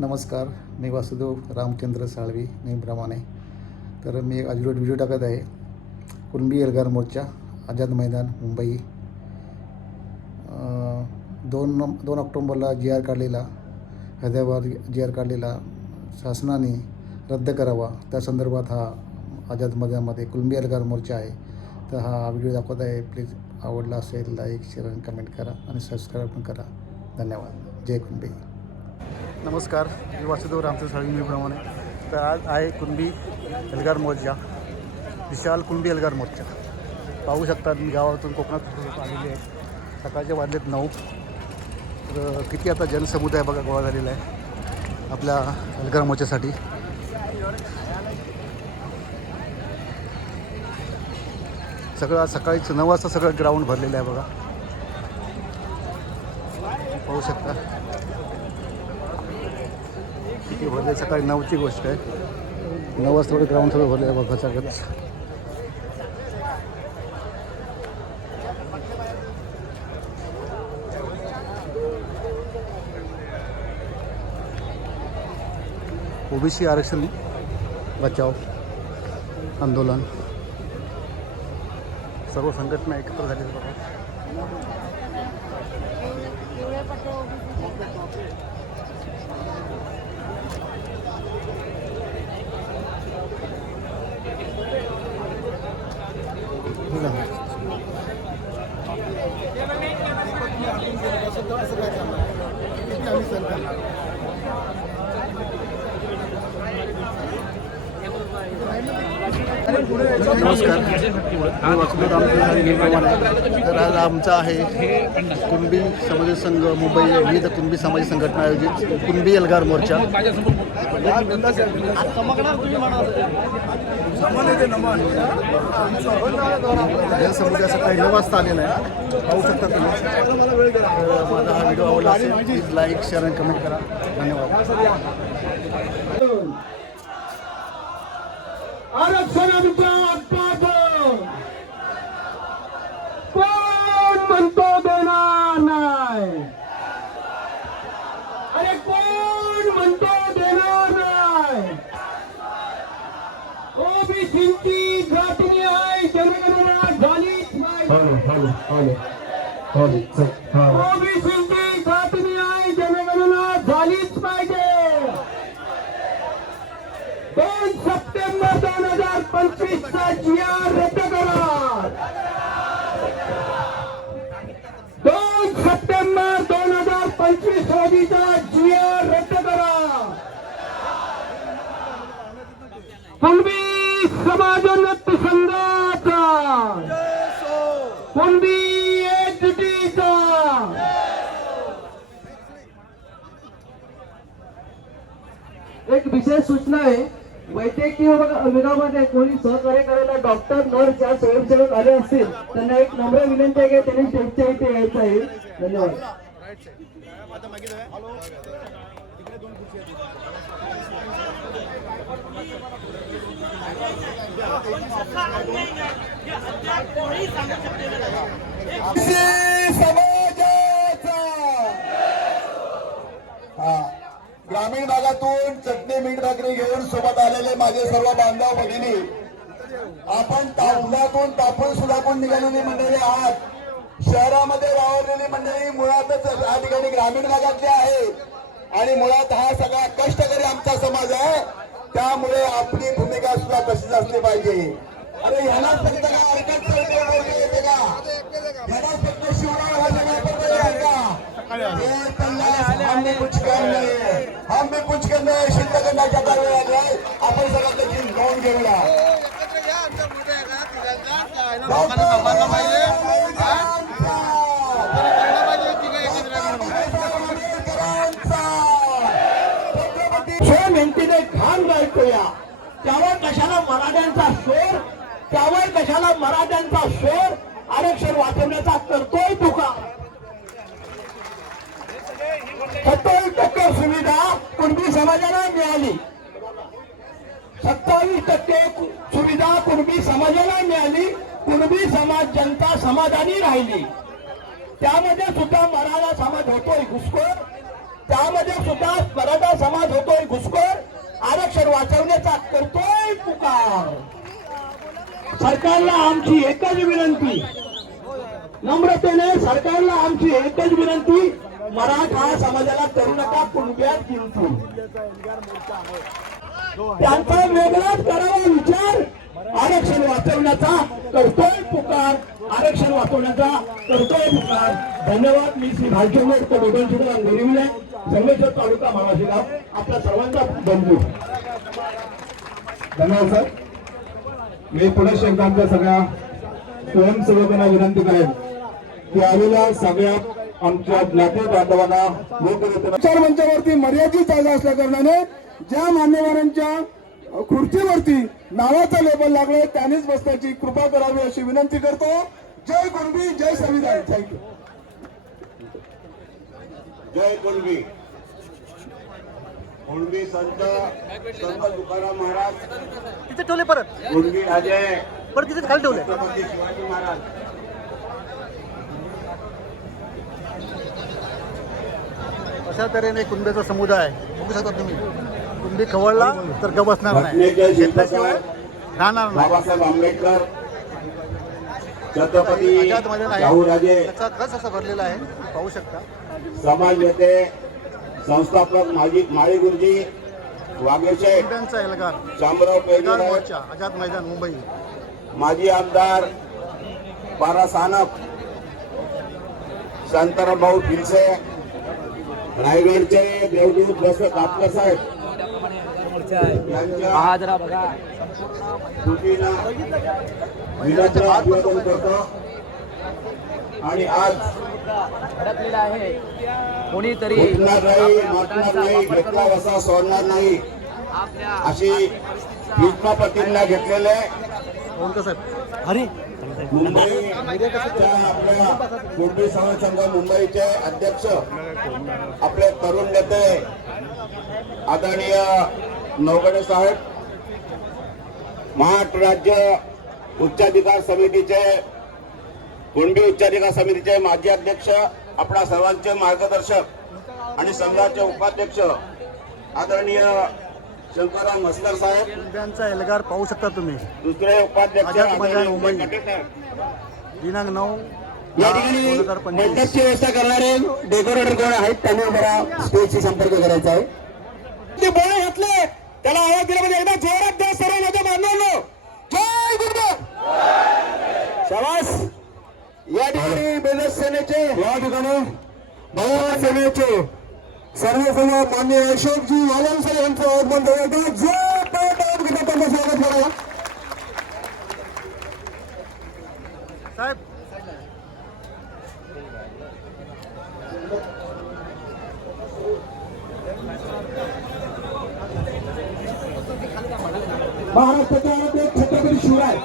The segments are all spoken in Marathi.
नमस्कार. मी वासुदेव रामचंद्र साळवी नेहमीप्रमाणे. तर मी एक अजिरोड व्हिडिओ टाकत आहे. कुणबी एल्गार मोर्चा आझाद मैदान मुंबई. दोन दोन ऑक्टोंबरला जी आर काढलेला हैदराबाद जी आर काढलेला शासनाने रद्द करावा. त्या संदर्भात हा आझाद मैदानामध्ये कुणबी एल्गार मोर्चा आहे. तर हा व्हिडिओ दाखवत आहे. प्लीज आवडला असेल लाईक शेअर आणि कमेंट करा आणि सबस्क्राईब पण करा. धन्यवाद. जय कुणबी. नमस्कार मी वासुदेव रामचे साळी मी प्रमाणे तर आज आहे कुणबी एल्गार मोर्चा विशाल कुणबी एल्गार मोर्चा. पाहू शकता मी गावातून कोकणात आलेले आहे सकाळच्या वाजलेत नऊ. तर किती आता जनसमुदाय बघा गोळा झालेला आहे आपल्या एल्गार मोर्चासाठी. सगळं आज सकाळीच नऊ वाजता सगळं ग्राउंड भरलेलं आहे बघा. पाहू शकता. ती भरले सकाळी नऊची गोष्ट आहे. नऊ वाजता थोडे ग्राउंड सगळं भरले आहे बघा सगळंच ओबीसी आरक्षण बचाव आंदोलन. सर्व संघटना एकत्र झाली बघा. नमस्कार. मी वासुदेव रामचंद्र साळवी तर आज आमचा आहे कुणबी समाज संघ मुंबई विविध कुणबी समाज संघटना आयोजित कुणबी एल्गार मोर्चा. जनसमुदाय सकाळी नऊ वाजता आलेला आहे पाहू शकता तुम्ही. माझा हा व्हिडिओ आवडला असेल प्लीज लाईक शेअर आणि कमेंट करा. धन्यवाद. आरक्षणाचा वाटपाट कोण म्हणतो देणार नाही? अरे कोण म्हणतो देणार नाही? ओबीसीची जातीय आहे जनगणना झालीच पाहिजे ओबीसीची हज़ार पंचवीस चा जिया रद्द करा दोन सप्टेंबर दोन हज़ार पंचवीस रोजीचा जिया रद्द करा कुणबी समाजोन्नत संघाचा कुणबी एकजुटीचा एक विशेष सूचना आहे वैद्यकीय विभागामध्ये कोणी सहकार्य करायला डॉक्टर नर्स या स्वयंसेवक आले असतील त्यांना एक नम्र विनंती आहे की त्यांनी स्टेजच्या इथे यायचं आहे धन्यवाद हा. ग्रामीण भागातून चटणी मीठ भाकरी घेऊन सोबत आलेले माझे सर्व बांधव भगिनी. आपण तावलातून तापून सुधाकून निघालेली मंडळी आहात. शहरामध्ये वावरलेली मंडळी मुळातच या ठिकाणी ग्रामीण भागातली आहे. आणि मुळात हा सगळा कष्टकरी आमचा समाज आहे. त्यामुळे आपली भूमिका सुद्धा तशीच असली पाहिजे. अरे ह्याला फक्त का हरकत येते का? ह्याला फक्त शिवराय हा सगळा पद्धती आहे का? हे त्यांना हम भी कुछ कर नहीं. करण्याच्या वेळ आली आहे आपण सगळं त्याची नोंद घेऊया. मेहनतीने घाम गायतोया. त्यावर कशाला मराठ्यांचा शोर? त्यावर कशाला मराठ्यांचा शोर? आरक्षण वाचवण्याचा करतोय तुका. टक्के सुविधा. कुणबी समाजाला मिळाली? सत्तावीस टक्के सुविधा कुणबी समाजाला मिळाली कुणबी समाज जनता समाधानी राहिली. त्यामध्ये सुद्धा मराठा समाज होतोय घुसखोर. त्यामध्ये सुद्धा मराठा समाज होतोय घुसखोर. आरक्षण वाचवण्याचा करतोय पुकार. सरकारला आमची एकच विनंती. नम्रतेने सरकारला आमची एकच विनंती मराठा समाजाला करू नका त्यांचा वेगळाच करावा विचार आरक्षण वाचवण्याचा करतोय पुकार. आरक्षण वाचवण्याचा करतोय पुकार. धन्यवाद मी श्री भालचंद्र तो दोघांशी निरिवले संगमेश्वर तालुका माळाशी गाव आपल्या सर्वांचा बंधू. धन्यवाद सर. मी पुणे एकदा आमच्या सगळ्या स्वयंसेवकांना विनंती करेन की आलेल्या सगळ्या आमच्या ज्ञाती बांधवांना प्रचार मंचावरती मर्यादित जागा असल्या कारणाने ज्या मान्यवरांच्या खुर्चीवरती नावाचं लेबल लागलंय त्यांनीच बसण्याची कृपा करावी अशी विनंती करतो. जय कुणबी जय संविधान. थँक्यू जय कुणबी. कुणबी संत संत तुकाराम महाराज. तिथे ठेवले परत. कुणबी राजे परत तिथे खाली ठेवले. छत्रपती शिवाजी महाराज. अशा तऱ्हेने कुंभेचा समुदाय बघू शकता तुम्ही कुंभी खवळला तर ग बसणार नाही. घेतल्याशिवाय राहणार नाही. बाबासाहेब आंबेडकर छत्रपती त्याचा कस असा भरलेला आहे पाहू शकता. समाज नेते संस्थापक माजी माळी गुरुजी वाघेशे कुंभ्यांचा एल्गार शामराव पेगडे मोर्चा आझाद मैदान मुंबई. माजी आमदार बारा सानप शांताराम भाऊ फिलसे रायगडचे देवदूत बस कापकर साहेब. यांच्या कृतीला विनम्र अभिवादन करतो. आणि आज अडकलेला आहे. कोणीतरी नाही मातणार नाही घेतला वसा सोडणार नाही. अशी भीष्म प्रतिज्ञा घेतलेले कोणतं साहेब? हरी मुंबईच्या आपल्या कुणबी समाज संघ मुंबईचे अध्यक्ष आपले तरुण नेते आदरणीय नवगडे साहेब महाराष्ट्र राज्य उच्चाधिकार समितीचे कुणबी उच्चाधिकार समितीचे माजी अध्यक्ष आपल्या सर्वांचे मार्गदर्शक आणि संघाचे उपाध्यक्ष आदरणीय शंकरराव मस्कर साहेब. कुंभ्यांचा एल्गार पाहू शकता तुम्ही. दुसरे उपाध्यक्ष दिनांक नऊ या ठिकाणी बैठकची व्यवस्था करणारे डेकोरेटर कोण आहेत त्यांनी जरा स्टेजशी संपर्क करायचा आहे ते बोळे घातले त्याला आवाज दिला म्हणजे एकदा जोरात द्या सर्व माझ्या बांधवांनो जय गुरुदेव शाबास या ठिकाणी बेलस सेनेचे या ठिकाणी भगवान सेनेचे सर्व सर्व मान्य अशोकजी यादव सर यांचं आगमन जय स्वागत करा साहेब महाराष्ट्राचे आराध्य छत्रपती शिवराय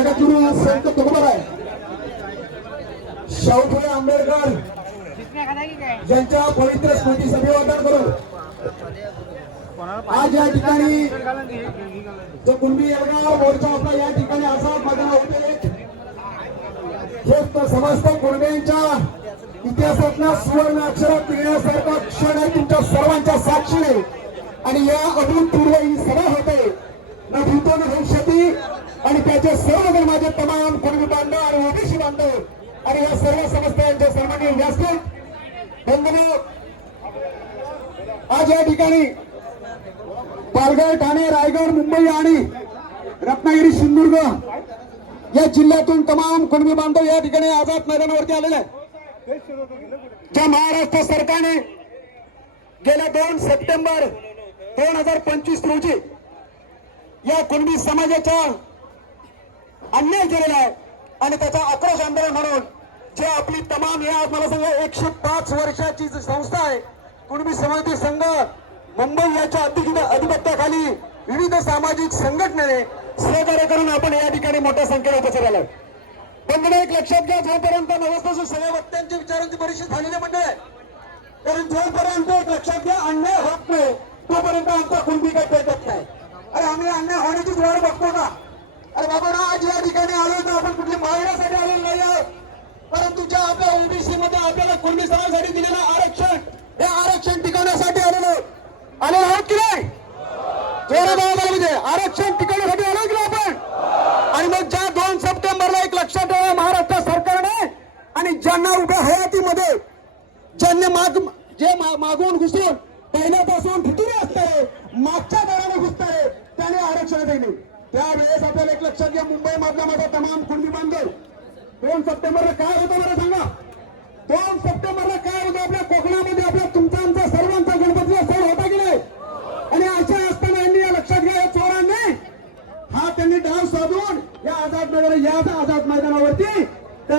जगद्गुरु संत तुकोबाराय शाहू आंबेडकर यांच्या पवित्र स्मृती सभेवादन करू आज या ठिकाणी जो कुणबी येणार मोर्चा होता या ठिकाणी असा बघा होते हे समस्त कुणब्यांच्या इतिहासातला सुवर्ण अक्षरात लिहिण्यासारखा क्षण आहे तुमच्या सर्वांच्या साक्षीने. आणि या अभूतपूर्व ही सभा होते. न भूतो न भविष्यती आणि त्याचे सर्व माझे तमाम कुणबी बांधव आणि ओबीसी बांधव आणि या सर्व संस्थांचे सन्मान्य व्यासपीठ बंधनो आज या ठिकाणी पालघर ठाणे रायगड मुंबई आणि रत्नागिरी सिंधुदुर्ग या जिल्ह्यातून तमाम कुणबी बांधव या ठिकाणी आझाद मैदानावरती आलेले आहेत. ज्या महाराष्ट्र सरकारने गेल्या दोन सप्टेंबर दोन हजार पंचवीस रोजी या कुणबी समाजाच्या अन्याय केलेला आहे. आणि त्याचा आक्रोश आंदोलन म्हणून जे आपली तमाम या मला सांगा एकशे पाच वर्षाची जी संस्था आहे कुणबी समाधी संघ मुंबई याच्या अधिपत्याखाली विविध सामाजिक संघटनेने सहकार्य करून आपण या ठिकाणी मोठ्या संख्येने उपस्थित आलोय. बंधनं एक लक्षात घ्या जोपर्यंत नवसपासून सगळ्या वक्त्यांची विचारांची परिषद झालेली मंडळ आहे कारण जोपर्यंत एक लक्षात घ्या अन्याय होत नाही तोपर्यंत आमचा कुणबी काही पेटत नाही. अरे आम्ही अन्याय होण्याचीच वाट बघतो का? अरे बाबा ना आज या ठिकाणी आलो तर आपण कुठली मागण्यासाठी आलेलो नाही आहोत. परंतु ज्या आपल्या ओबीसी मध्ये आपल्याला कुणबी समाजासाठी दिलेलं आरक्षण हे आरक्षण टिकवण्यासाठी आलेलो. आलेलो आहोत की नाही? म्हणजे आरक्षण टिकवण्यासाठी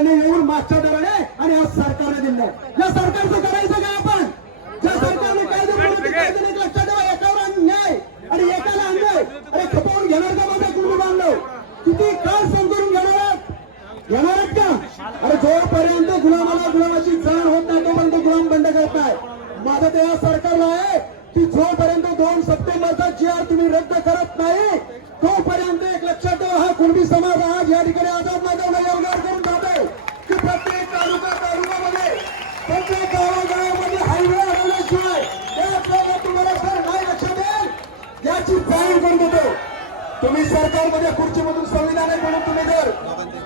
ठिकाणी येऊन मागच्या दराने आणि आज सरकारने दिले या सरकारचं करायचं काय आपण? ज्या सरकारने कायदे लक्षात ठेवा एकावर अन्याय आणि एकाला अन्याय. अरे खपवून घेणार का माझ्या कुटुंब बांधव? किती काळ समजून घेणार घेणार आहेत का? अरे जोपर्यंत गुलामाला गुलामाची जाण होत नाही तोपर्यंत गुलाम बंद करताय माझं ते या सरकारला आहे की जोपर्यंत दोन सप्टेंबरचा जी आर तुम्ही रद्द करत नाही तोपर्यंत एक लक्षात ठेवा हा कुणबी समाज आज या ठिकाणी आजाद नाही सरकारमध्ये खुर्चीमधून संविधान आहे म्हणून तुम्ही जर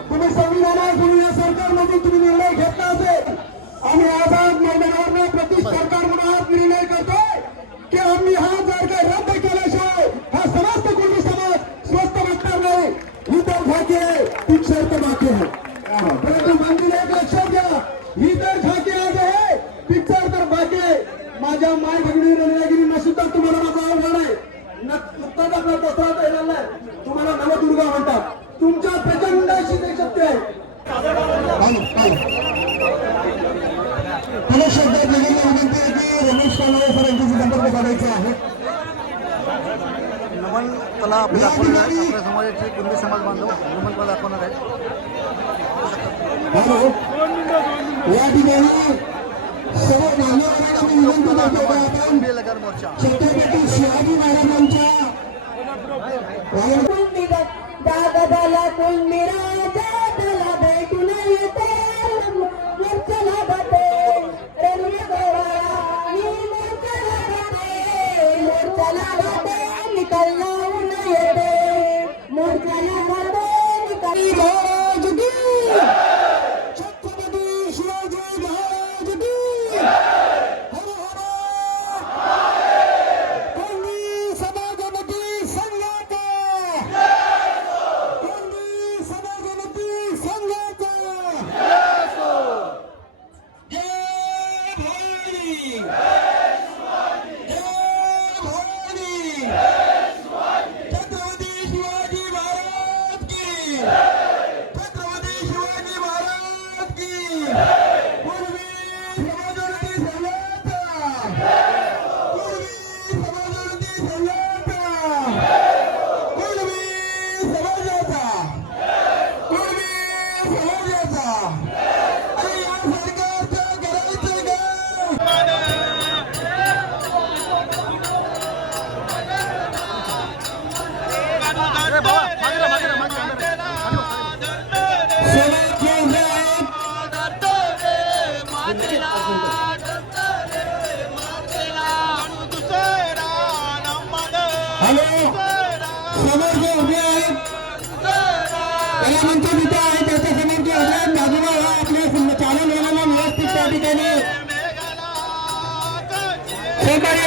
तुम्ही संविधान आहे म्हणून या सरकारमधून तुम्ही निर्णय घेतला असेल आम्ही आझाद मैदानावर प्रतिष्ठ सरकार म्हणून आज निर्णय करतो. कला आपली दाखवणार आहे आपल्या समाजाचे कुणबी समाज बांधव हनुमान कला दाखवणार आहे दादा मोर्चा शिवाजी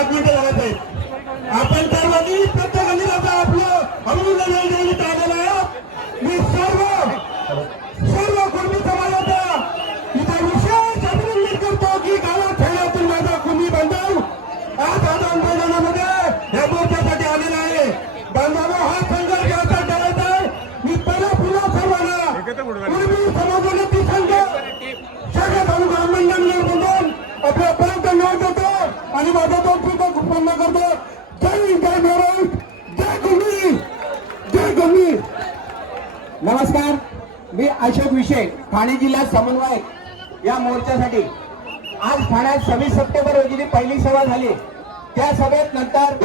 आपण सर्वांनी प्रत्येकाने आपलं अमूल्य अशोक विषय ठाणे जिल्हा समन्वयक या मोर्चासाठी. आज ठाण्यात सव्वीस सप्टेंबर रोजी जी पहिली सभा झाली त्या सभेत नंतर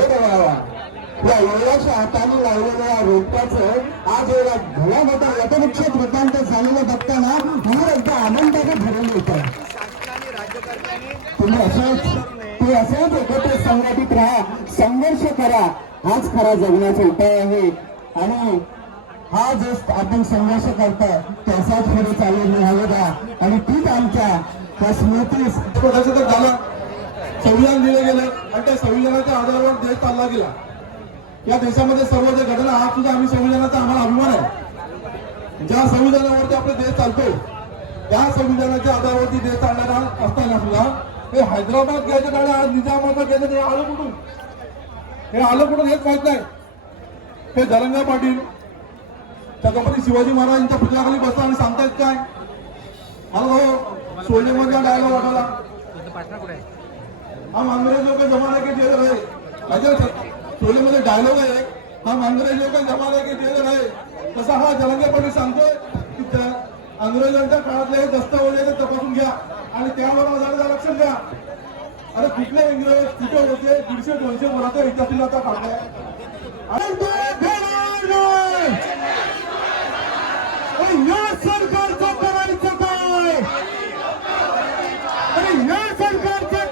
या एवढ्याशा हाताने लावलेल्या रोपट्याचं आज एवढा भला मोठा यथनिक्षेप रूपांतर झालेलं बघताना मला एकदा आनंदाने भरून येतं तुम्ही असंच तुम्ही असंच एकत्र संघटित राहा संघर्ष करा. हाच खरा जगण्याचा उपाय आहे. आणि हा जो आपण संघर्ष करताय त्याचाच पुढे चालू राहावं का आणि तीच आमच्या त्या स्मृतीस तर झालं. संविधान दिलं गेलं आणि त्या संविधानाच्या आधारावर देश चालला गेला. या देशामध्ये सर्व जे घटना हा सुद्धा आम्ही संविधानाचा आम्हाला अभिमान आहे. ज्या संविधानावरती आपला देश चालतो त्या संविधानाच्या आधारावरती देश चालणारा असताना सुद्धा हे हैदराबाद घ्यायचं आणि आज निजामाबाद घ्यायचं हे आलं कुठून? हे आलं कुठून हेच माहीत नाही. हे जरंगा पाटील त्या कंपनी शिवाजी महाराजांच्या पुतळ्याखाली बसता आणि सांगतायत काय? मला भाऊ सोनेमध्ये डायलॉग वाटाला हम अंग्रेजों के जमाने के जेल रहे अजय सोनेमध्ये डायलॉग आहे. हम अंग्रेजों के जमाने के जेल रहे तसा हा जलंगे पाटील सांगतोय की त्या अंग्रेजांच्या काळातले हे दस्तावेज आहे ते तपासून घ्या आणि त्यावर आधार लक्ष द्या. अरे कुठले इंग्रज कुठे होते? दीडशे दोनशे वर्ष इतिहासाला आता काढलाय अरे सरकारचा करायचं काय? अरे या सरकारच्या